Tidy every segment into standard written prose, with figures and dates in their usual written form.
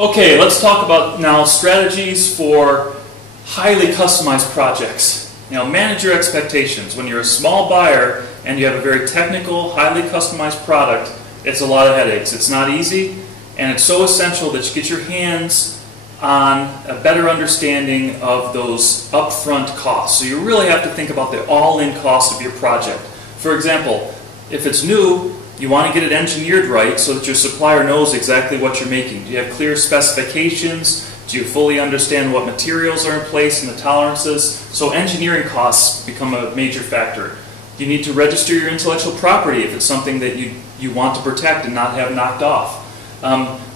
Okay, let's talk about now strategies for highly customized projects. Manage your expectations. When you're a small buyer and you have a very technical, highly customized product, it's a lot of headaches. It's not easy, and it's so essential that you get your hands on a better understanding of those upfront costs. So you really have to think about the all-in cost of your project. For example, if it's new, you want to get it engineered right so that your supplier knows exactly what you're making. Do you have clear specifications? Do you fully understand what materials are in place and the tolerances? So engineering costs become a major factor. You need to register your intellectual property if it's something that you want to protect and not have knocked off.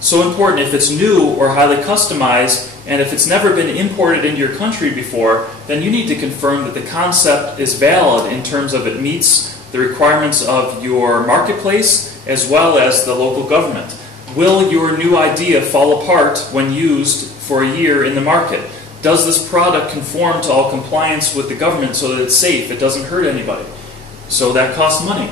So important if it's new or highly customized, and if it's never been imported into your country before, then you need to confirm that the concept is valid in terms of it meets the requirements of your marketplace as well as the local government. Will your new idea fall apart when used for a year in the market? Does this product conform to all compliance with the government so that it's safe, it doesn't hurt anybody? So that costs money.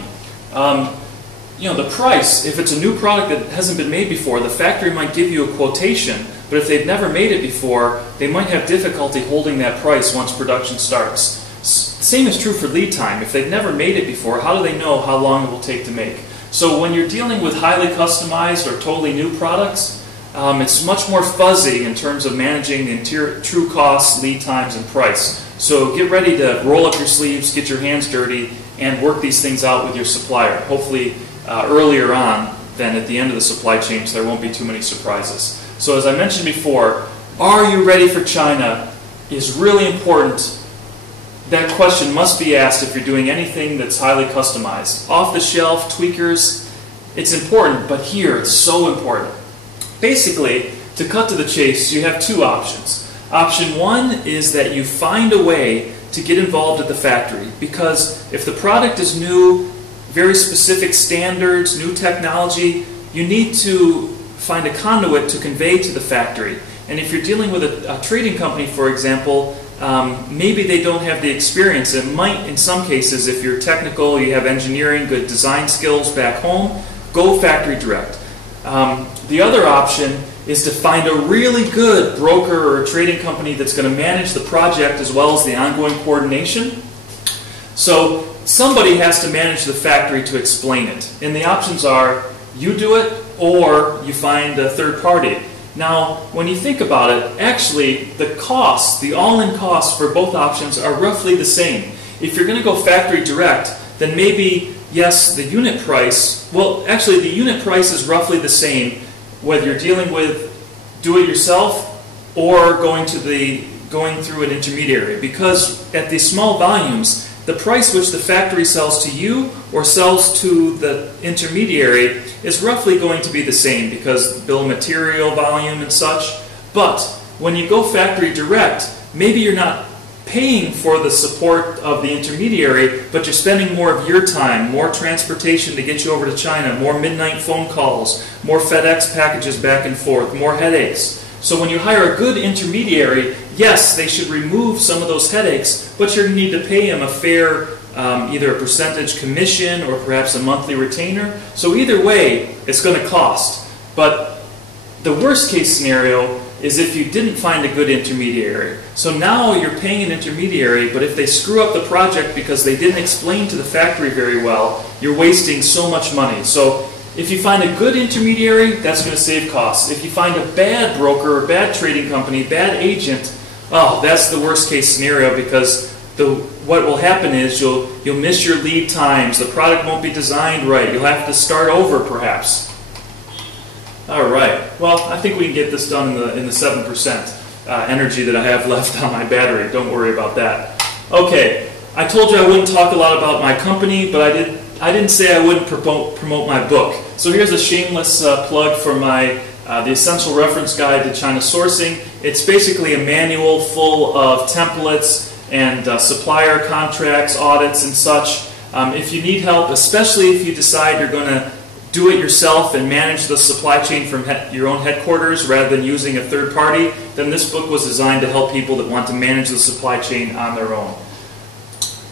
The price, if it's a new product that hasn't been made before, the factory might give you a quotation, but if they've never made it before, they might have difficulty holding that price once production starts. The same is true for lead time. If they've never made it before, how do they know how long it will take to make? So when you're dealing with highly customized or totally new products, it's much more fuzzy in terms of managing the true costs, lead times, and price. So get ready to roll up your sleeves, get your hands dirty, and work these things out with your supplier. Hopefully earlier on than at the end of the supply chain, so there won't be too many surprises. So as I mentioned before, are you ready for China is really important. That question must be asked if you're doing anything that's highly customized. Off-the-shelf, tweakers, it's important, but here it's so important. Basically, to cut to the chase, you have two options. Option one is that you find a way to get involved at the factory, because if the product is new, very specific standards, new technology, you need to find a conduit to convey to the factory. And if you're dealing with a trading company, for example, maybe they don't have the experience. It might, in some cases, if you're technical, you have engineering, good design skills back home, go factory direct. The other option is to find a really good broker or trading company that's going to manage the project as well as the ongoing coordination. So somebody has to manage the factory to explain it. And the options are you do it or you find a third party. Now, when you think about it, actually the costs, the all-in costs for both options are roughly the same. If you're going to go factory direct, then maybe, yes, the unit price, well, actually the unit price is roughly the same whether you're dealing with do-it-yourself or going through an intermediary, because at these small volumes, the price which the factory sells to you or sells to the intermediary is roughly going to be the same because bill of material volume and such. But when you go factory direct, maybe you're not paying for the support of the intermediary, but you're spending more of your time, more transportation to get you over to China, more midnight phone calls, more FedEx packages back and forth, more headaches. So when you hire a good intermediary, yes, they should remove some of those headaches, but you need to pay them a fair, either a percentage commission or perhaps a monthly retainer. So either way, it's going to cost. But the worst case scenario is if you didn't find a good intermediary. So now you're paying an intermediary, but if they screw up the project because they didn't explain to the factory very well, you're wasting so much money. So if you find a good intermediary, that's going to save costs. If you find a bad broker or bad trading company, bad agent, oh, that's the worst case scenario, because what will happen is you'll miss your lead times, the product won't be designed right, you'll have to start over perhaps. Alright, well, I think we can get this done in the 7% energy that I have left on my battery. Don't worry about that. Okay, I told you I wouldn't talk a lot about my company, but I didn't say I wouldn't promote my book. So here's a shameless plug for my The Essential Reference Guide to China Sourcing. It's basically a manual full of templates and supplier contracts, audits, and such. If you need help, especially if you decide you're going to do it yourself and manage the supply chain from your own headquarters rather than using a third party, then this book was designed to help people that want to manage the supply chain on their own.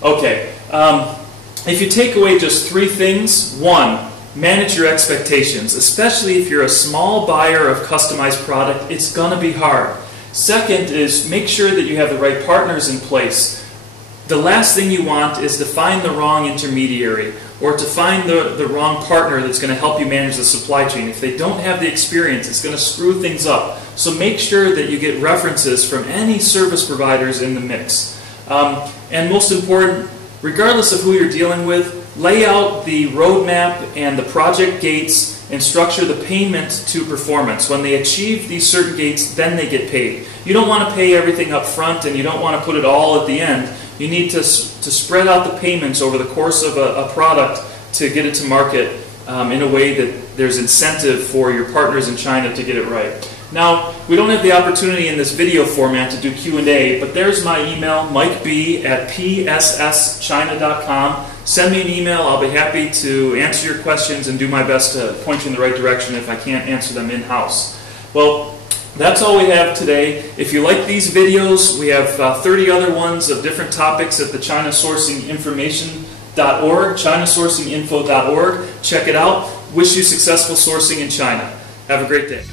Okay, if you take away just three things, one, manage your expectations, especially if you're a small buyer of customized product. It's going to be hard. Second is make sure that you have the right partners in place. The last thing you want is to find the wrong intermediary or to find the wrong partner that's going to help you manage the supply chain. If they don't have the experience, it's going to screw things up. So make sure that you get references from any service providers in the mix. And most important, regardless of who you're dealing with, lay out the roadmap and the project gates and structure the payment to performance. When they achieve these certain gates, then they get paid. You don't want to pay everything up front and you don't want to put it all at the end. You need to spread out the payments over the course of a product to get it to market in a way that there's incentive for your partners in China to get it right. Now, we don't have the opportunity in this video format to do Q&A, but there's my email, mikeb@psschina.com. Send me an email. I'll be happy to answer your questions and do my best to point you in the right direction if I can't answer them in-house. Well, that's all we have today. If you like these videos, we have 30 other ones of different topics at the ChinaSourcingInformation.org, ChinaSourcingInfo.org. Check it out. Wish you successful sourcing in China. Have a great day.